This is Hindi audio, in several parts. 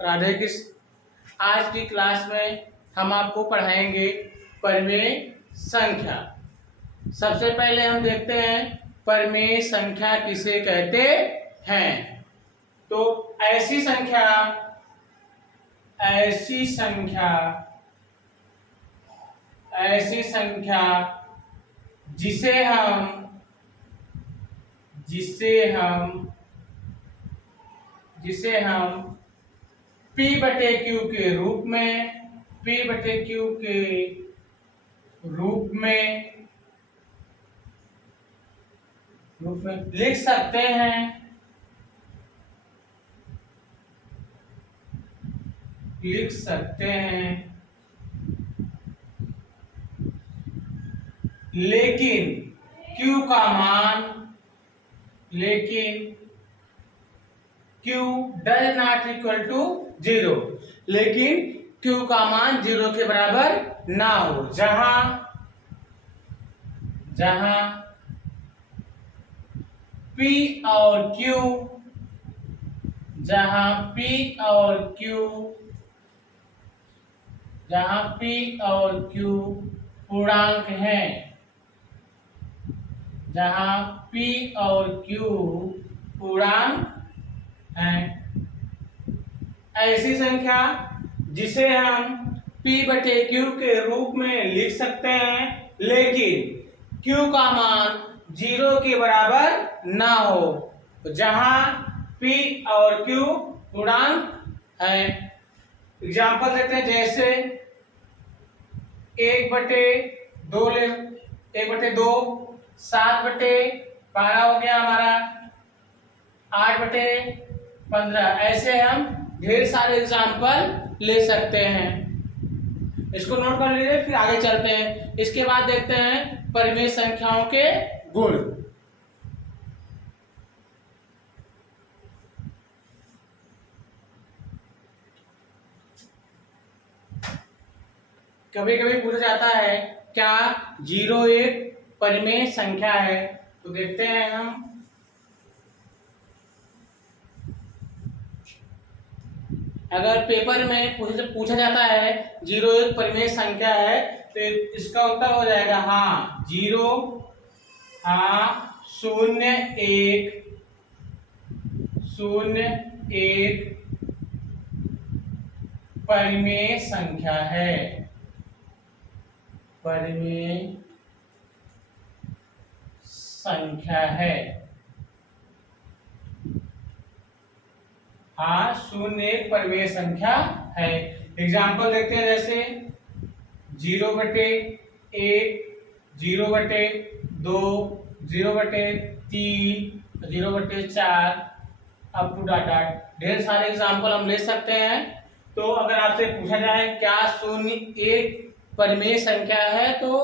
राधे कृष्ण। आज की क्लास में हम आपको पढ़ाएंगे परिमेय संख्या। सबसे पहले हम देखते हैं परिमेय संख्या किसे कहते हैं। तो ऐसी संख्या जिसे हम P बटे Q के रूप में लिख सकते हैं, लेकिन Q does not equal to 0, लेकिन Q का मान 0 के बराबर ना हो। जहां P और Q पूर्णांक हैं, ऐसी संख्या जिसे हम P बटे Q के रूप में लिख सकते हैं, लेकिन Q का मान 0 के बराबर ना हो। जहां P और Q पूर्णांक है। एग्जाम्पल देते हैं, जैसे 1/2 7/12 हो गया हमारा, 8/15। ऐसे हम ढेर सारे एग्जाम्पल ले सकते हैं। इसको नोट कर लीजिए, फिर आगे चलते हैं। इसके बाद देखते हैं परिमेय संख्याओं के गुण। कभी कभी पूछा जाता है क्या 0 एक परिमेय संख्या है। तो देखते हैं हम, अगर पेपर में पूछा जाता है 0 एक परिमेय संख्या है, तो इसका उत्तर हो जाएगा हाँ 0, हाँ 0 1 परिमेय संख्या है। हाँ 0 एक परिमेय संख्या है। एग्जाम्पल देखते हैं, जैसे 0/1, 0/2, 0/3, 0/4 अप टू डाटा। ढेर सारे एग्जाम्पल हम ले सकते हैं। तो अगर आपसे पूछा जाए क्या 0 एक परिमेय संख्या है, तो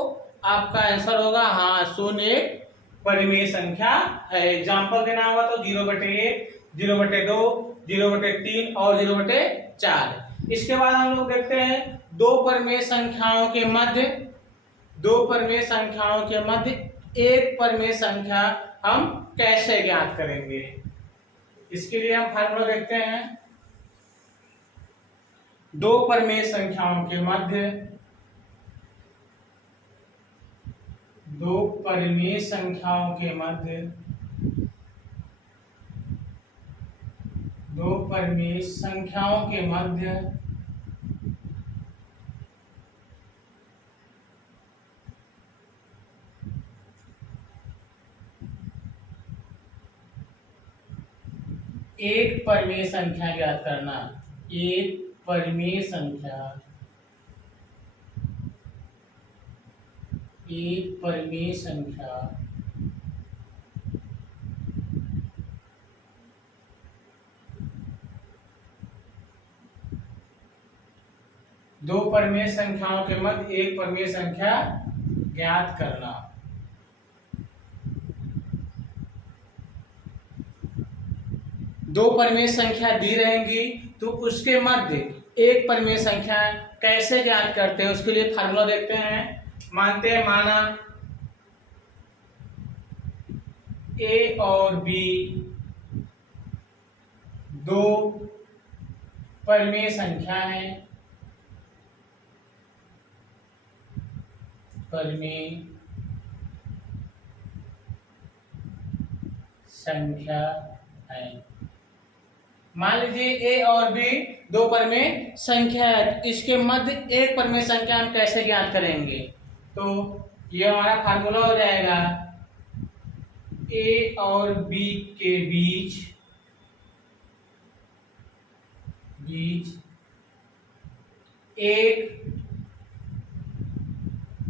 आपका आंसर होगा हाँ 0 एक परिमेय संख्या है। एग्जाम्पल देना होगा तो 0/1, 0/2, 0/3 और 0/4। इसके बाद हम लोग देखते हैं दो परिमेय संख्याओं के मध्य एक परिमेय संख्या हम कैसे ज्ञात करेंगे। इसके लिए हम फार्मूला देखते हैं। दो परिमेय संख्याओं के मध्य एक परिमेय संख्या ज्ञात करना। एक परिमेय संख्या दो परिमेय संख्याओं के मध्य एक परिमेय संख्या ज्ञात करना। दो परिमेय संख्या दी रहेंगी तो उसके मध्य एक परिमेय संख्या कैसे ज्ञात करते हैं, उसके लिए फार्मूला देखते हैं। माना ए और बी दो परिमेय संख्या है, परिमेय संख्या है। मान लीजिए ए और बी दो परिमेय संख्या है, इसके मध्य एक परिमेय संख्या हम कैसे ज्ञात करेंगे? तो ये हमारा फार्मूला हो जाएगा ए और बी के बीच एक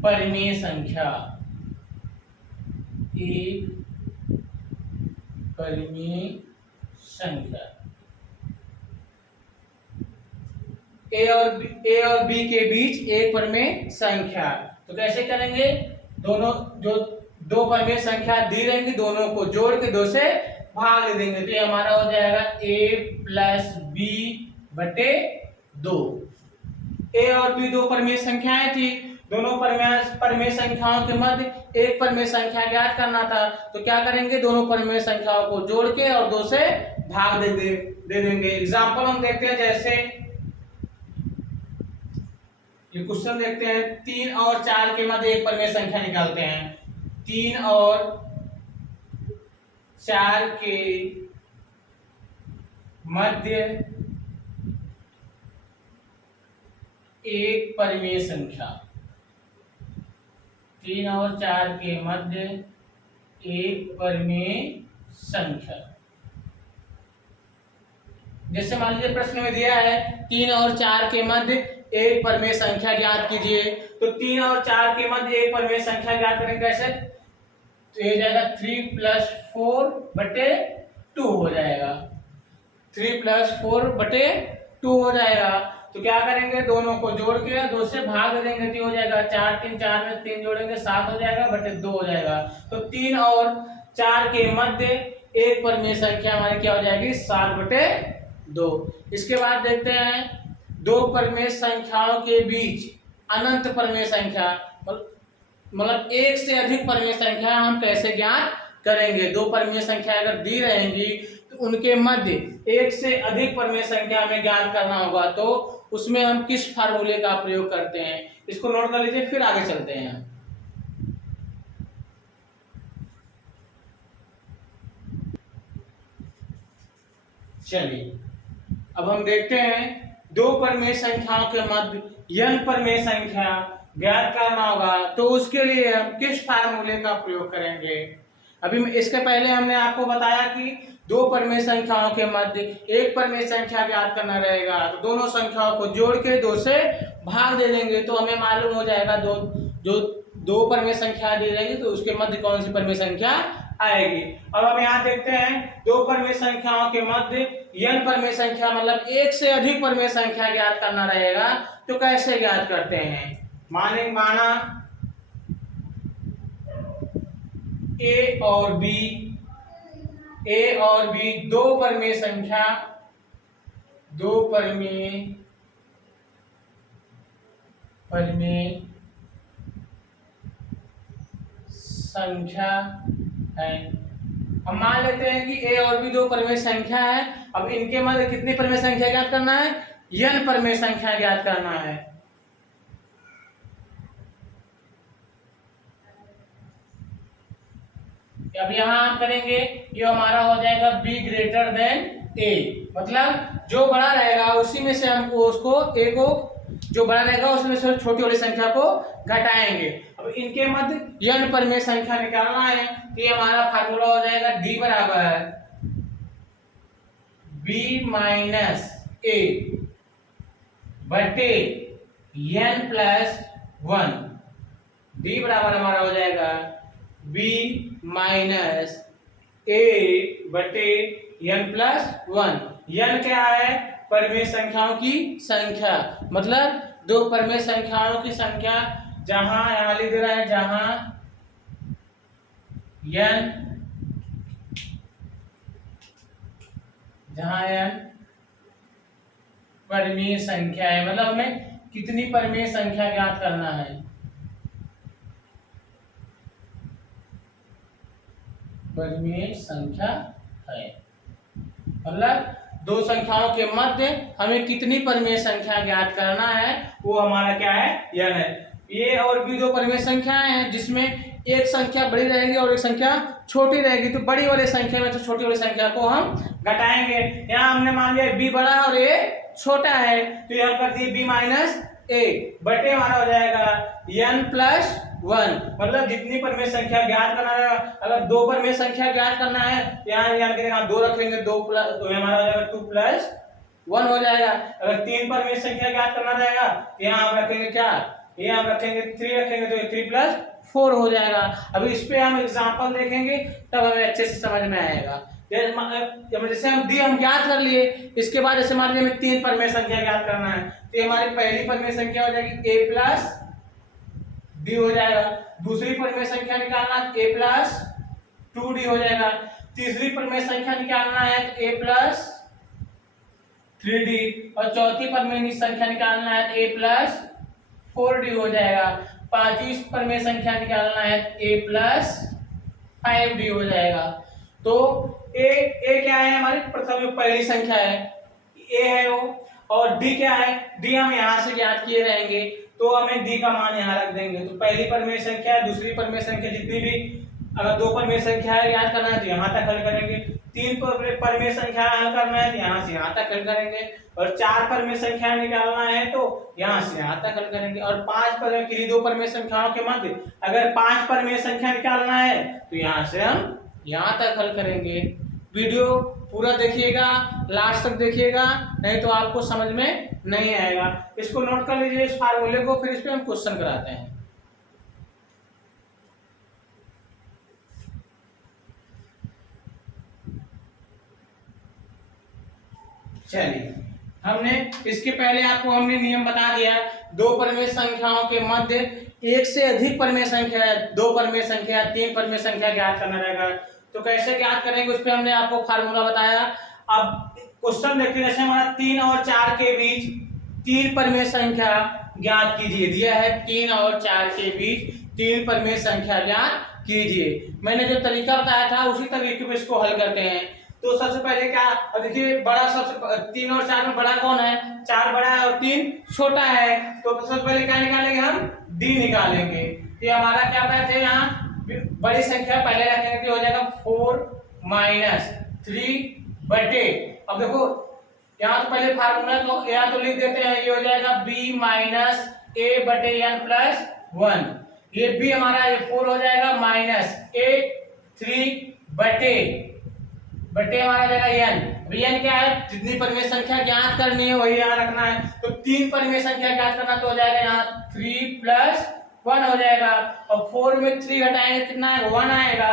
परिमेय संख्या, एक परिमेय संख्या। ए और बी के बीच एक परिमेय संख्या। तो कैसे करेंगे? दोनों जो दो परिमेय संख्या दी रहेंगी दोनों को जोड़ के 2 से भाग दे देंगे, तो ये हमारा हो जाएगा a प्लस बी बटे 2। ए और बी दो परिमेय संख्याएं थी, दोनों परिमेय संख्याओं के मध्य एक परिमेय संख्या ज्ञात करना था। तो क्या करेंगे? दोनों परिमेय संख्याओं को जोड़ के और 2 से भाग दे देंगे। एग्जाम्पल हम देखते हैं, जैसे ये क्वेश्चन देखते हैं, 3 और 4 के मध्य एक परिमेय संख्या निकालते हैं। 3 और 4 के मध्य एक परिमेय संख्या, 3 और 4 के मध्य एक परिमेय संख्या। जैसे मान लीजिए प्रश्न में दिया है 3 और 4 के मध्य एक परिमेय संख्या ज्ञात कीजिए, तो 3 और 4 के मध्य एक परिमेय संख्या ज्ञात करेंगे कैसे? तो ये जाएगा 3 प्लस 4 बटे 2 हो जाएगा, 3 प्लस 4 बटे 2 हो जाएगा। तो क्या करेंगे? दोनों को जोड़ के 2 से भाग दे देंगे, तो हो जाएगा 4 3 4 में 3 जोड़ेंगे 7 हो जाएगा बटे 2 हो जाएगा। तो 3 और 4 के मध्य एक परिमेय संख्या हमारी क्या हो जाएगी? 7 बटे 2। इसके बाद देखते हैं दो परिमेय संख्याओं के बीच अनंत परिमेय संख्या, मतलब एक से अधिक परिमेय संख्या हम कैसे ज्ञात करेंगे? दो परिमेय संख्या अगर दी रहेंगी तो उनके मध्य एक से अधिक परिमेय संख्या हमें ज्ञात करना होगा, तो उसमें हम किस फार्मूले का प्रयोग करते हैं? इसको नोट कर लीजिए, फिर आगे चलते हैं। चलिए अब हम देखते हैं दो परिमेय संख्याओं के मध्य n परिमेय संख्या ज्ञात करना होगा, तो उसके लिए हम किस फार्मूले का प्रयोग करेंगे? अभी इसके पहले हमने आपको बताया कि दो परिमेय संख्याओं के मध्य एक परिमेय संख्या ज्ञात करना रहेगा, तो दोनों संख्याओं को जोड़ के 2 से भाग दे देंगे, तो हमें मालूम हो जाएगा दो परिमेय संख्या दी रहेगी तो उसके मध्य कौन सी परिमेय संख्या आएगी। अब हम यहाँ देखते हैं दो परिमेय संख्याओं के मध्य n परिमेय संख्या, मतलब एक से अधिक परिमेय संख्या ज्ञात करना रहेगा, तो कैसे ज्ञात करते हैं? माना ए और बी दो परिमेय संख्या है। हम मान लेते हैं कि ए और बी दो परिमेय संख्या है। अब इनके मध्य कितनी परिमेय संख्या ज्ञात करना है? n परिमेय संख्या ज्ञात करना है। अब यहां हम करेंगे, ये हमारा हो जाएगा b ग्रेटर देन a, मतलब जो बड़ा रहेगा उसी में से हमको उसको a को, जो बड़ा रहेगा उसमें से छोटी वाली संख्या को घटाएंगे। अब इनके मध्य n परिमेय संख्या निकालना है, तो ये हमारा फार्मूला हो जाएगा d बराबर b माइनस a बटे n प्लस 1। d बराबर हमारा हो जाएगा b माइनस a बटे n प्लस 1। n क्या है? परिमेय संख्याओं की संख्या, मतलब दो परिमेय संख्याओं की संख्या। जहां यहां लिख रहा है, जहां n परिमेय संख्या है, मतलब हमें कितनी परिमेय संख्या ज्ञात करना है? परिमेय संख्या है, मतलब दो संख्याओं के मध्य हमें कितनी परिमेय संख्या ज्ञात करना है, वो हमारा क्या है, n है। ये और भी दो परिमेय संख्याएं हैं जिसमें एक संख्या बड़ी रहेगी और एक संख्या छोटी रहेगी, तो बड़ी वाली संख्या में से छोटी वाली संख्या को हम घटाएंगे। यहाँ हमने मान लिया b बड़ा है और a छोटा है, तो यहाँ कर दिए b माइनस a बटे हमारा हो जाएगा n प्लस 1। मतलब जितनी परिमेय संख्या ज्ञात करना है, अगर दो परिमेय संख्या ज्ञात करना है यहाँ यानी कि दो रखेंगे, दो प्लस तो हमारा हो जाएगा 2 प्लस 1 हो जाएगा। अगर तीन परिमेय संख्या ज्ञात करना रहेगा यहाँ हम रखेंगे क्या, ये हम रखेंगे 3 रखेंगे, तो 3 प्लस 4 हो जाएगा। अभी इस पे हम एग्जांपल देखेंगे तब हमें अच्छे से समझ में आएगा। जैसे हम डी हम ज्ञात कर लिए, इसके बाद जैसे मान लीजिए हमें तीन परिमेय संख्या ज्ञात करना है, तो हमारी पहली परिमेय संख्या हो जाएगी a प्लस d हो जाएगा। दूसरी परिमेय संख्या निकालना a प्लस 2d हो जाएगा। तीसरी परिमेय संख्या निकालना है तो a प्लस 3d, और चौथी परिमेय संख्या निकालना है तो a प्लस 4d हो जाएगा। पांचवी परिमेय संख्या निकालना है तो a प्लस 5d हो जाएगा। तो a क्या है, हमारी प्रथम पहली संख्या है a है वो, और d क्या है, d हम यहाँ से ज्ञात किए रहेंगे, तो हमें d का मान यहाँ रख देंगे। तो पहली परिमेय संख्या है, दूसरी परिमेय संख्या, जितनी भी अगर दो परिमेय संख्या है याद करना है तो यहाँ तक हल करेंगे, तीन परिमेय संख्या हल करना है तो यहाँ से यहाँ तक हल करेंगे, और चार परिमेय संख्या निकालना है तो यहाँ से यहाँ तक हल करेंगे, और पांच परिमेय किन्हीं दो परिमेय संख्याओं के मध्य अगर पांच परिमेय संख्या निकालना है तो यहाँ से हम यहाँ तक हल करेंगे। वीडियो पूरा देखिएगा, लास्ट तक देखिएगा, नहीं तो आपको समझ में नहीं आएगा। इसको नोट कर लीजिए, इस फार्मूले को, फिर इस पे हम क्वेश्चन कराते हैं। चलिए, हमने इसके पहले आपको हमने नियम बता दिया, दो परिमेय संख्याओं के मध्य एक से अधिक परिमेय संख्या है, दो परिमेय संख्या, तीन परिमेय संख्या ज्ञात करना रहेगा। तो कैसे ज्ञात करेंगे उस पर हमने आपको फार्मूला बताया। अब क्वेश्चन देखते हैं, जैसे हमारा 3 और 4 के बीच तीन परिमेय संख्या ज्ञात कीजिए, दिया है 3 और 4 के बीच तीन परिमेय संख्या ज्ञात कीजिए। मैंने जो तरीका बताया था उसी तरीके पे इसको हल करते हैं। तो सबसे पहले क्या, अब देखिए बड़ा सबसे 3 और 4 में बड़ा कौन है, 4 बड़ा है और 3 छोटा है, तो सबसे पहले क्या निकालेंगे हम, d निकालेंगे। तो हमारा क्या कहते हैं, यहाँ बड़ी संख्या पहले रखेंगे तो हो जाएगा 4 माइनस 3 बटे, अब देखो यहाँ तो पहले फार्मूला तो यहाँ तो लिख देते हैं, ये हो जाएगा b माइनस a बटे n प्लस 1, ये b हमारा ये 4 हो जाएगा माइनस a 3 बटे हमारा जाएगा n। n क्या है, जितनी परिमेय संख्या ज्ञात करनी है वही यहाँ रखना है, तो तीन परिमेय संख्या ज्ञात करना तो हो जाएगा यहाँ 3 प्लस 1 हो जाएगा, और 4 में 3 घटाएंगे कितना है, 1 आएगा।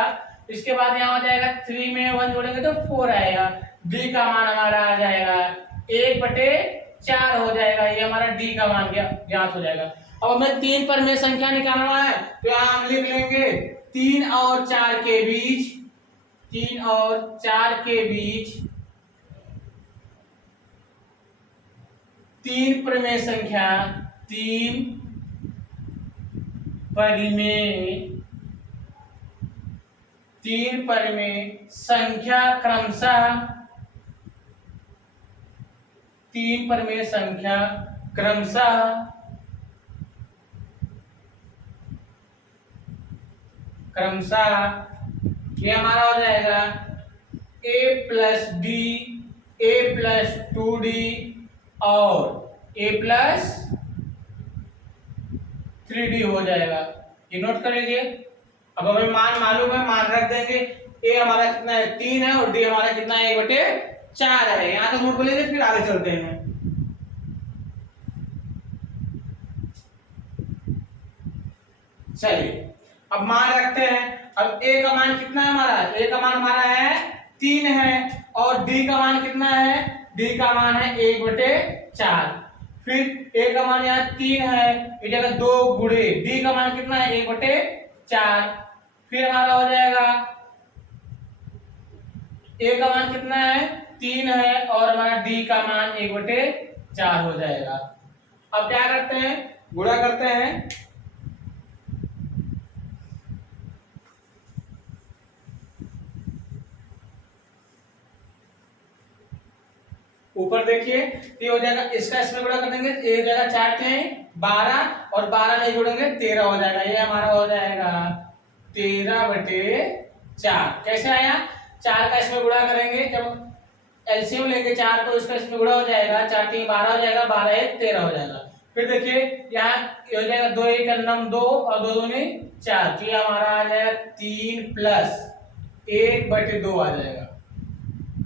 इसके बाद यहाँ हो जाएगा 3 में 1 जोड़ेंगे तो 4 आएगा। d का मान हमारा आ जाएगा 1 बटे 4 हो जाएगा, ये हमारा d का मान ज्ञात हो जाएगा। अब हमें तीन परिमेय संख्या निकालना है, तो यहाँ हम लिख लेंगे 3 और 4 के बीच, 3 और 4 के बीच तीन परिमेय संख्या, तीन परिमेय संख्या क्रमशः, तीन परिमेय संख्या क्रमशः ये हमारा हो जाएगा a plus d, a plus 2d और a प्लस 3d हो जाएगा। ये नोट कर लीजिए। अब हमें मान मालूम है, मान रख देंगे। a हमारा कितना है, 3 है, और d हमारा कितना है, 1 बटे 4 है। यहाँ तक नोट कर लीजिए, फिर आगे चलते हैं। चलिए अब मान रखते हैं। अब a का मान कितना है हमारा, a का मान हमारा है 3 है, और d का मान कितना है, d का मान है 1 बटे 4। फिर a का मान यहाँ 3 है, इस जगह 2 गुणे d का मान कितना है, 1 बटे 4। फिर हमारा हो जाएगा a का मान कितना है, 3 है, और हमारा d का मान 1 बटे 4 हो जाएगा। अब क्या करते हैं, गुणा करते हैं। ऊपर देखिए ये हो जाएगा, इसका इसमें गुणा कर देंगे, एक हो जाएगा 4 × 12 और 12 नहीं जोड़ेंगे 13 हो जाएगा। ये हमारा हो जाएगा 13/4। कैसे आया? 4 का इसमें गुणा करेंगे, जब एलसीएम लेंगे 4 तो इसका इसमें गुणा हो जाएगा, 4 × 12 हो जाएगा, 12 × 1 13 हो जाएगा। फिर देखिए यहाँ हो जाएगा 2 × 1 = 2 और 2 × 2 = 4, तो ये हमारा आ जाएगा 3 + 1/2 आ जाएगा।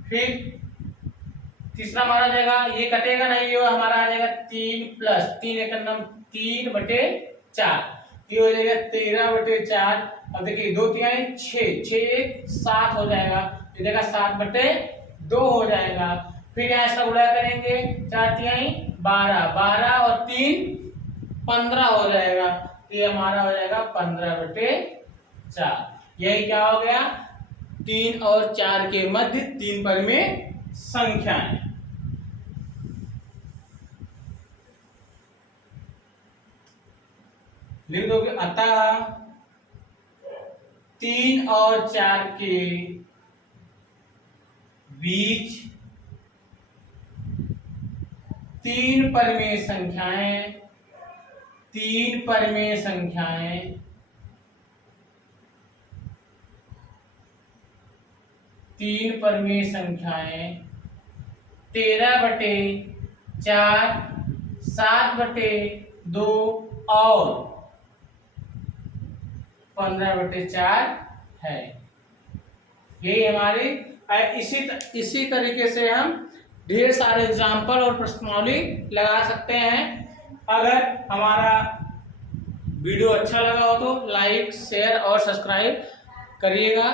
फिर तीसरा हमारा आ जाएगा, ये कटेगा नहीं, ये हमारा आ जाएगा 3 + 3 × 1 = 3/4, ये हो जाएगा 13/4। अब देखिए 2 × 3 = 6, 6 × 1 = 7 हो जाएगा, ये देगा 7/2 हो जाएगा। फिर यहाँ इसका गुणा करेंगे, 4 × 3 = 12, 12 और 3 15 हो जाएगा, ये हमारा हो जाएगा 15/4। यही क्या हो गया? 3 और 4 के मध्य 3 परिमेय संख्याएं। लिख दोगे, अतः 3 और 4 के बीच 3 परिमेय संख्याएं, 3 परिमेय संख्याएं 3 परिमेय संख्याएं 13/4, 7/2 और 15/4 है। यही हमारी इसी तरीके से हम ढेर सारे एग्जाम्पल और प्रश्नावली लगा सकते हैं। अगर हमारा वीडियो अच्छा लगा हो तो लाइक, शेयर और सब्सक्राइब करिएगा।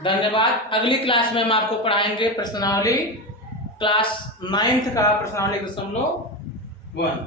धन्यवाद। अगली क्लास में हम आपको पढ़ाएंगे प्रश्नावली क्लास 9th का प्रश्नावली 1